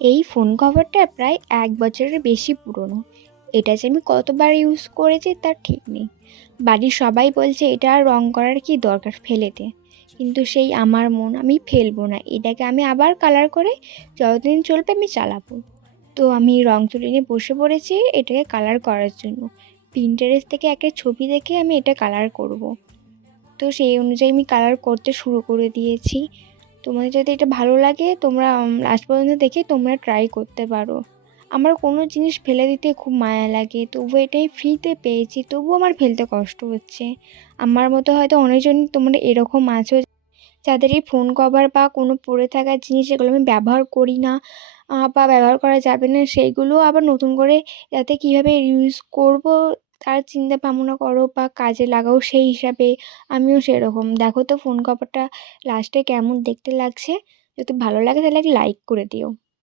এই ফোন কভারটা প্রায় ১ বছরের বেশি পুরনো। এটা যে আমি কতবার ইউজ করেছি তার ঠিক নেই। বাড়ির সবাই বলছে এটা আর রং করার কি দরকার, ফেলে দে। কিন্তু সেই আমার মন, আমি ফেলবো না। এটাকে আমি আবার কালার করে যতদিন চলবে আমি চালাবো। তো আমি রং তুলি নিয়ে বসে পড়েছি এটাকে কালার করার জন্য। Pinterest থেকে একটা ছবি দেখে আমি এটা কালার করব। তো সেই অনুযায়ী আমি কালার করতে শুরু করে দিয়েছি। তোমাদের যদি এটা ভালো লাগে তোমরা লাস্ট পর্যন্ত দেখে তোমরা ট্রাই করতে পারো। আমার কোনো জিনিস ফেলে দিতে খুব মায়া লাগে, তবুও এটাই ফ্রিতে পেয়েছি, তবুও আমার ফেলতে কষ্ট হচ্ছে। আমার মতো হয়তো অনেকজনই তোমরা এরকম আছো যাদের এই ফোন কভার বা কোনো পড়ে থাকা জিনিস যেগুলো আমি ব্যবহার করি না বা ব্যবহার করা যাবে না সেইগুলো আবার নতুন করে যাতে কীভাবে ইউজ করব তার চিন্তা ভাবনা করো বা কাজে লাগাও, সেই হিসাবে আমিও সেরকম। দেখো তো ফোন কভারটা লাস্টে কেমন দেখতে লাগছে। যদি ভালো লাগে তাহলে একটা লাইক করে দিও।